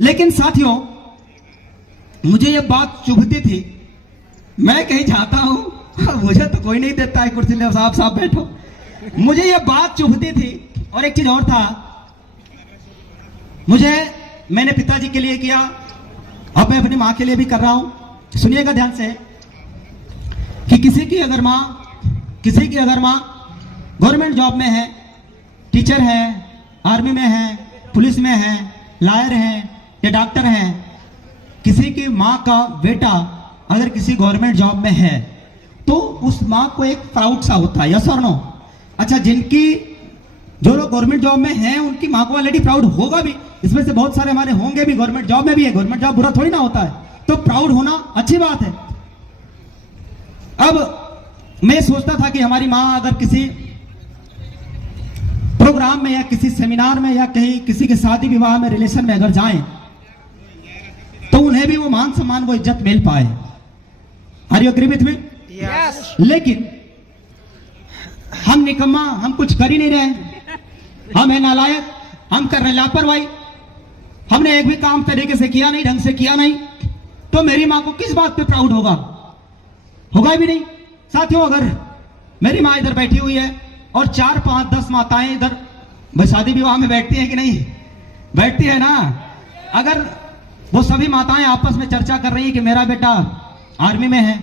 लेकिन साथियों, मुझे ये बात चुभती थी। मैं कहीं जाता हूं, मुझे तो कोई नहीं देता है कुर्सी ले, साहब साहब बैठो। मुझे ये बात चुभती थी। और एक चीज और था, मैंने पिताजी के लिए किया, अब मैं अपनी मां के लिए भी कर रहा हूं। सुनिएगा ध्यान से कि किसी की अगर मां गवर्नमेंट जॉब में है, टीचर है, आर्मी में है, पुलिस में है, लॉयर है या डॉक्टर है, किसी की मां का बेटा अगर किसी गवर्नमेंट जॉब में है तो उस मां को एक प्राउड सा होता है। यस और नो? अच्छा, जो लोग गवर्नमेंट जॉब में हैं उनकी मां को ऑलरेडी प्राउड होगा भी। इसमें से बहुत सारे हमारे होंगे भी गवर्नमेंट जॉब में भी है। गवर्नमेंट जॉब बुरा थोड़ी ना होता है, तो प्राउड होना अच्छी बात है। अब मैं सोचता था कि हमारी मां अगर किसी प्रोग्राम में या किसी सेमिनार में या कहीं किसी के शादी विवाह में, रिलेशन में अगर जाएं तो उन्हें भी वो मान सम्मान, वो इज्जत मिल पाए। Are you agree with me? Yes. लेकिन हम निकम्मा, हम कुछ कर ही नहीं रहे, हम है नालायक, हम कर रहे लापरवाही, हमने एक भी काम तरीके से किया नहीं, ढंग से किया नहीं, तो मेरी मां को किस बात पे प्राउड होगा? होगा भी नहीं। साथियों, अगर मेरी मां इधर बैठी हुई है और 4, 5, 10 माताएं इधर शादी विवाह में बैठती हैं कि नहीं? बैठती है ना। अगर वो सभी माताएं आपस में चर्चा कर रही है कि मेरा बेटा आर्मी में है,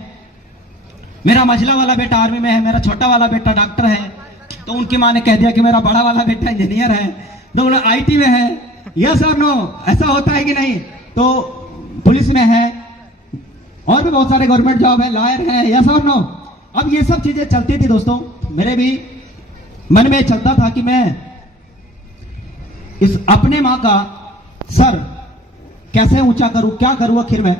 मेरा मझला वाला बेटा आर्मी में है, मेरा छोटा वाला बेटा डॉक्टर है, तो उनकी मां ने कह दिया कि मेरा बड़ा वाला बेटा इंजीनियर है, तो बोला आईटी में है। यस और नो? ऐसा होता है कि नहीं? तो पुलिस में है और भी बहुत सारे गवर्नमेंट जॉब है, लॉयर है। यस और नो? अब ये सब चीजें चलती थी दोस्तों, मेरे भी मन में चलता था कि मैं इस अपने मां का सर कैसे ऊंचा करूं, क्या करूं आखिर में।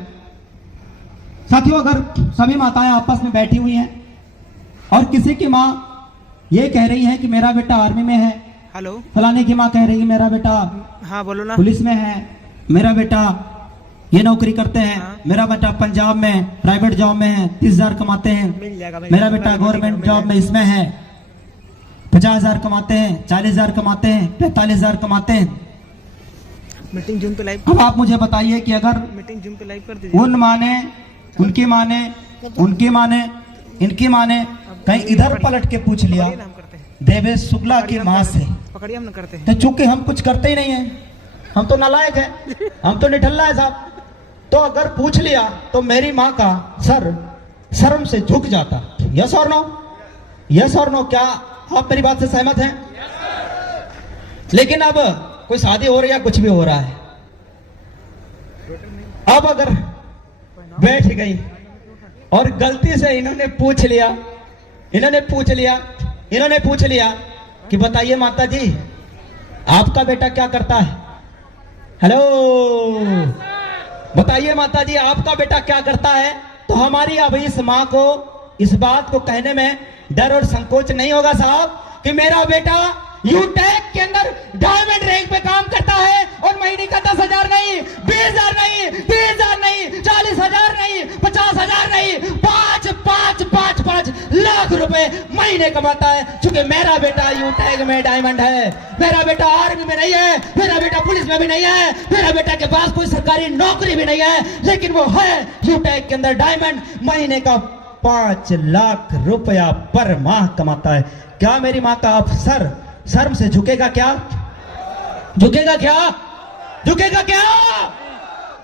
साथियों, अगर सभी माताएं आपस में बैठी हुई हैं और किसी की मां ये कह रही है कि मेरा बेटा आर्मी में है, हेलो, फलाने की मां कह रही है मेरा बेटा हाँ बोलो ना, पुलिस में है, मेरा बेटा ये नौकरी करते हैं, हाँ। मेरा बेटा पंजाब में प्राइवेट जॉब में है, 30,000 कमाते हैं, मिल जाएगा, मेरा बेटा गवर्नमेंट जॉब में इसमें है, 50,000 कमाते हैं, 40,000 कमाते हैं, 45,000 कमाते हैं। मीटिंग जूम पे लाइव, अब आप मुझे बताइए कि अगर मीटिंग जूम पे लाइव कर दीजिए। उनकी माँ ने, इनकी माँ ने कहीं इधर पलट के पूछ लिया पकड़िए ना, हम करते हैं, देवेश शुक्ला की माँ से, पकड़िए हम ना करते हैं। तो चूंकि हम कुछ करते ही नहीं है, हम तो नालायक है, हम तो निठल्ला है साहब, तो अगर पूछ लिया तो मेरी माँ का सर शर्म से झुक जाता। यस और नो? यस और नो? क्या आप मेरी बात से सहमत हैं? लेकिन अब कोई शादी हो रही है, कुछ भी हो रहा है, अब अगर बैठ गई और गलती से इन्होंने पूछ लिया कि बताइए माता जी आपका बेटा क्या करता है? हेलो, बताइए माता जी आपका बेटा क्या करता है? तो हमारी अब इस मां को इस बात को कहने में डर और संकोच नहीं होगा साहब कि मेरा बेटा यूटेक के अंदर डायमंड रैंक पे काम करता है और महीने का 10,000 नहीं, 20,000 नहीं, 30,000 नहीं, 40,000 नहीं, 50,000 नहीं, 5 लाख रुपए महीने कमाता है। क्योंकि मेरा बेटा यूटेक में डायमंड है, मेरा बेटा आर्मी में नहीं है, मेरा बेटा पुलिस में भी नहीं है, मेरा बेटा के पास कोई सरकारी नौकरी भी नहीं है, लेकिन वो है यूटेक के अंदर डायमंड, महीने का 5 लाख रुपया पर माह कमाता है। क्या मेरी माँ का अफसर शर्म से झुकेगा क्या? झुकेगा क्या? झुकेगा क्या?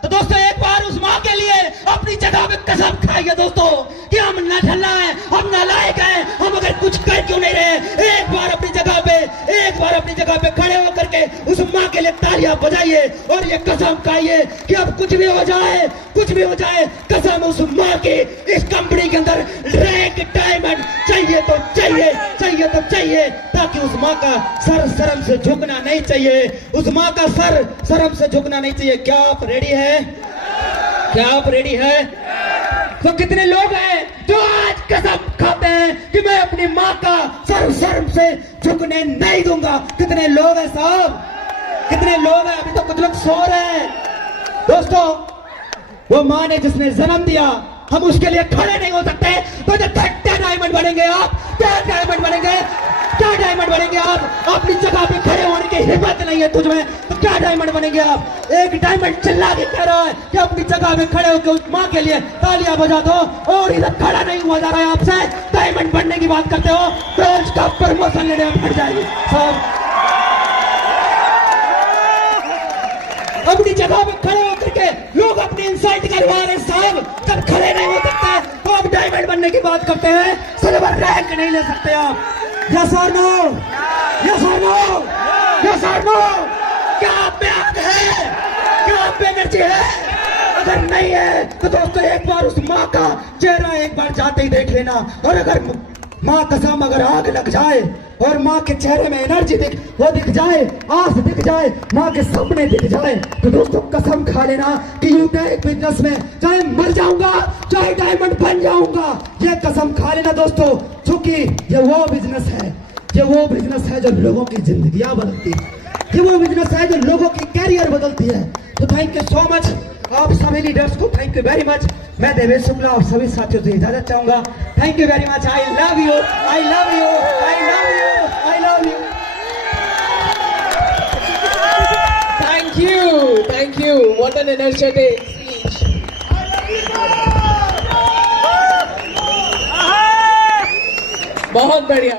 तो दोस्तों, एक बार उस माँ के लिए अपनी जगह पे कसम खाइए दोस्तों कि हम नाठल्ला है, हम नालायक है, हम अगर कुछ कर क्यों नहीं रहे। एक बार अपनी जगह पे खड़े होकर के उस माँ के लिए तालियां बजाइए और ये कसम खाइए कि अब कुछ भी हो जाए, कसम उस माँ की इस कंपनी के अंदर रैंक डायमंड चाहिए तो चाहिए, ताकि उस माँ का सर शर्म से झुकना नहीं चाहिए, उस माँ का सर शर्म से झुकना नहीं चाहिए। क्या आप रेडी है? क्या आप रेडी है? तो कितने लोग हैं जो आज कसम खाते हैं कि मैं अपनी माँ का सर शर्म से झुकने नहीं दूंगा? कितने लोग हैं साहब? कितने लोग हैं? अभी तो कुछ लोग सो रहे हैं। दोस्तों, वो माँ ने जिसने जन्म दिया हम उसके लिए खड़े नहीं हो सकते तो जो घट्टे डायमंड बनेंगे आप, क्या डायमंड बनेंगे, क्या डायमंड बनेंगे आप? अपनी जगह पे खड़े होने की हिम्मत नहीं है तुझमें तो क्या डायमंड बनेंगे आप? एक डायमंड चिल्ला के कह रहा है कि अपनी जगह पे खड़े होकर उस माँ के लिए तालियां बजा दो, और इधर खड़ा नहीं हुआ जा रहा है आपसे, डायमंड बनने की बात करते हो तो उसका प्रमोशन लेने में फट जाएगी साहब। अपनी जगह पे खड़े होकर के लोग अपनी इंसल्ट करवा रहे साहब, जब खड़े नहीं हो सकते तो आप डायमंड बनने की बात करते हैं, सिल्वर रैंक नहीं ले सकते आप। यस और नो, यस और नो, यस और नो, क्या आप में आग है, क्या आप में एनर्जी है? अगर नहीं है तो दोस्तों एक बार उस माँ का चेहरा एक बार जाते ही देख लेना, और अगर माँ कसम अगर आग लग जाए और माँ के चेहरे में एनर्जी दिख जाए, आस दिख जाए, माँ के सपने दिख जाए, तो दोस्तों कसम खा लेना कि यूटेक बिजनेस में चाहे मर जाऊंगा चाहे डायमंड बन जाऊंगा, ये कसम खा लेना दोस्तों, क्योंकि ये वो बिजनेस है, ये वो बिजनेस है जो लोगों की जिंदगियां बदलती है, ये वो बिजनेस है जो लोगों की कैरियर बदलती है। तो थैंक यू सो मच आप सभी लीडर्स को, थैंक यू वेरी मच। मैं देवेश शुक्ला आप सभी साथियों से इजाजत चाहूंगा। Thank you very much. I love you, I love you, I love you, I love you. Thank you. What an energetic speech. बहुत बढ़िया।